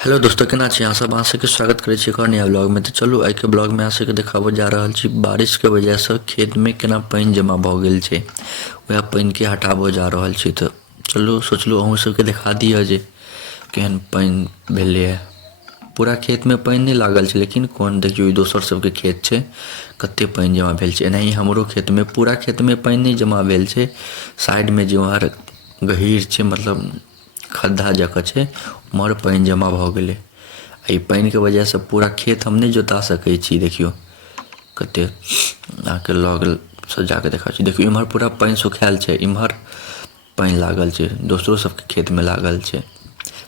Hello दोस्तों, केना छी अहाँ सब? अहाँ सबके स्वागत करै छी एक और नया ब्लॉग में। तो चलू आइ के ब्लॉग में अहाँ सबके देखाबो जा रहल छी बारिश के वजह से खेत में केना पानी जमा भ गेल छै। वह पानी के हटाबो जा रहल छी। तो चलू सोचलू अहूँ सबके दिखा दिया जे केहन पानी भेलै है। पूरा खेत में पानी नहीं लागल छै, लेकिन कोन देखियो दोसर सबके खेत छै, कते पानी जमा भेल छै। एनाही हमरो खेत में पूरा खेत में पानी नहीं जमा भेल छै। साइड में जमहर गहीर छै, मतलब खद्धा जगह छै, उमहर पानी जमा भ गेलै। एहि पानी के वजह से पूरा खेत हम नहीं जोता सकै छी। देखियो कते आके लग से जाके देखा छी। देखियो इम्हर पूरा पानी सुखायल छै, इम्हर पानी लागल छै, दोसरो सबके खेत में लागल छै।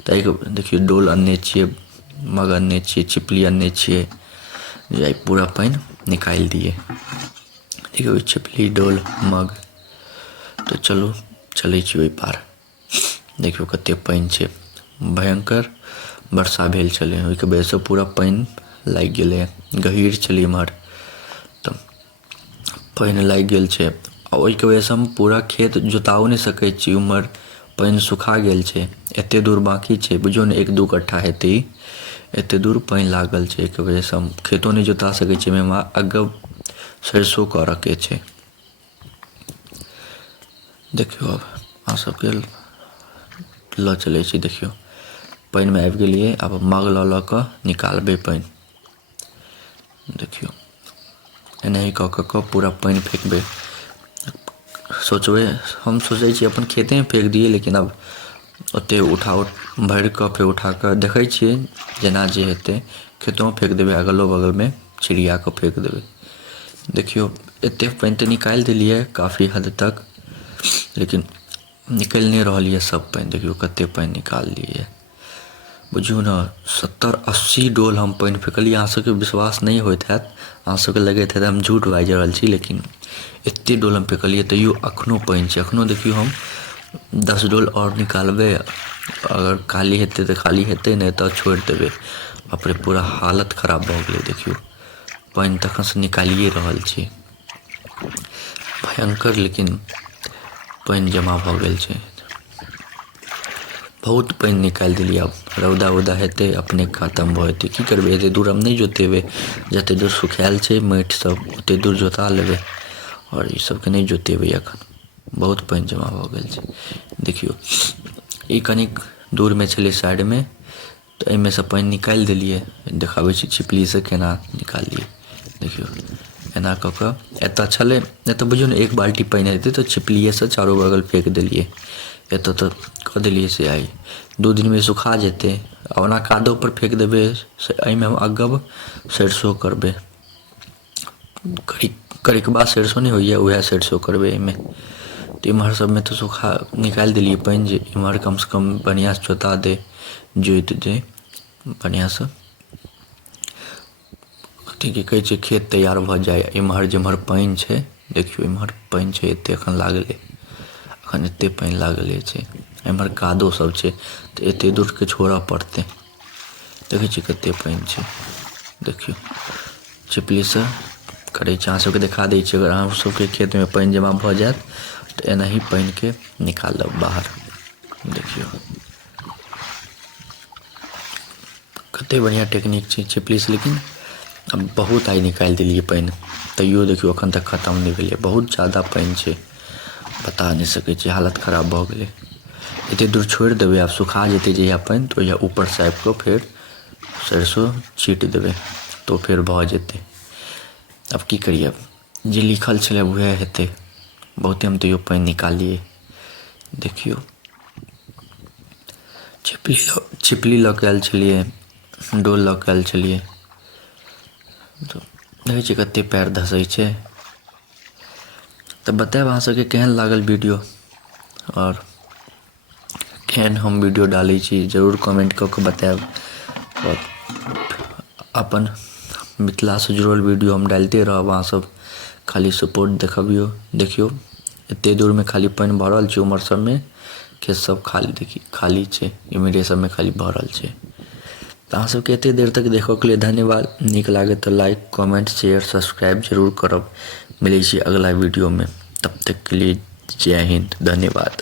ताहि देखियो डोल अनने छियै, मग अनने छियै, छिपली अनने छियै जे पूरा पानी निकाल दिए। देखियो छिपली डोल मग। तो चलू चलै छी ओहि पार। देखियो कते पानी छै, भयंकर वर्षा भेल छलै, ओहि के वजह से पूरा पानी लाग गेलै। गहीर छलै इम्हर, तो पानी लाग गेल छै। ओहि के वजह से हम पूरा खेत जोताओ नहीं सकै छी। उम्हर पानी सुखा गेल छै, एते दूर बाकी छै, बुझियो ने 1-2 कट्ठा हेतै। एते दूर पानी लागल छै, के वजह से हम खेतो नहीं जोता सकै छी। में आगे सरसों करऽ के छै। देखियो अब अहाँ सबके ल चलै छी। देखियो पानी में आबि गेलिए। अब मग ल के निकालबे पानी। देखियो एनाही क के पूरा पानी फेंकबे। सोचबे हम सोचे छी अपन खेते में फेंक दिए, लेकिन अब ओते भर के फेर उठा के देखे छिए जेना जे हेते खेतों में फेंक देबे। अगलो बगल में छिड़िया के फेंक देबे। देखियो एते पानी तो निकाल देलिए काफी हद तक, लेकिन निकल नहीं रहल ये सब पानी। देखियो कते पानी निकाल लिए, बुझियो ना 70-80 डोल हम पानी फेंकलिए। अहाँ सबके विश्वास नहीं होइत हैत, अहाँ सबके लगैत हैत हम झूठ बाजि रहल छी, लेकिन एते डोल हम फेंकलिए तैयो अखनो पानी छै। अखनो देखियो हम 10 डोल और निकालबे, अगर खाली हेतै तो खाली हेतै, नहीं तो छोड़ देबे। बाप रे पूरा हालत खराब भ गेलै। देखियो पानी तखन से निकालिए रहल छी, भयंकर लेकिन पानी जमा भ गेल छै। बहुत पानी निकाल देलिए। अब रौदा उदा हेतै अपने खत्म भ जेतै। की करबे, एते दूर हम नहीं जोतेबे। जते दूर सुखायल छै माटि सब ओते दूर जोता लेबे, और ई सब के नहीं जोतेबे अखन। बहुत पानी जमा भ गेल छै। देखियो ई कनिक दूर में छलै साइड में, तो एमे से पानी निकाल देलिए। देखाबै छी छिपली से केना निकालिए। देखियो एना क के एत छलै, एत बुझियो ने 1 बाल्टी पानी हेतै तो छिपलिए से चारों बगल फेंक देलिए। एत तो क देलिए से आई 2 दिन में सुखा जेतै। ओना कादो पर फेंक देबे से एहिमे हम अगब सरसों करबे। करिकबा सरसों नहीं होइए, वह सरसों करबे एहिमे। तो इम्हर सब में तो सुखा निकाल दिलिए पानी, जे इम्हर कम से कम बढ़िया से जोता दे, जोत दे बढ़िया से। कथी कहै छै खेत तैयार भ जाए। इम्हर जेम्हर पानी छै, देखियो इम्हर पानी छै एते अखन लागले, अखन एते पानी लागले छै। इम्हर कादो सब छै, तो एते दूर के छोड़ऽ पड़ते। देखे छी कते पानी छै। देखियो छिपली से करे छी। अहाँ सबके दिखा दै छी, अगर अहाँ सबके खेत में पानी जमा भ जाएत तो एनाही पानी के निकालब बाहर। देखियो कते बढ़िया टेक्निक छै छिपली से, लेकिन अब बहुत आई निकाल देलिए पानी। तैयो देखियो अखन तक खत्म नहीं भेलै, बहुत ज़्यादा पानी छै, बता नहीं सकै छी। हालत खराब भ गेलै। एते दूर छोड़ देबे, आब सुखा जेतै जहिया पानी, तो या ऊपर से आबि के फेर सरसों छीट देबे तो फिर भ जेतै। अब की करिए, जे लिखल छलै वह हेतै। बहुते हम तैयो पानी निकालिए। देखियो छिपली ल के आयल छलिए, डोल ल के आयल छलिए, तो देखै छी कते पैर धसै छै। तो बताएब अहाँ सबके केहन लागल वीडियो, और केहन हम वीडियो डालै छी जरूर कमेंट क के बताएब। और अपन मिथिला से जुड़ल वीडियो हम डालते रहब, अहाँ सब खाली सपोर्ट देखबियो। देखियो एते दूर में खाली पानी भरल छै, उमहर सब में खेत सब खाली छै, इम्हरे सब में खाली भरल छै। तो अहाँ सबके एते देर तक देखो के लिए धन्यवाद। नीक लागे तो लाइक कमेंट शेयर सब्सक्राइब जरूर करब। मिलै छी अगला वीडियो में, तब तक के लिए जय हिंद, धन्यवाद।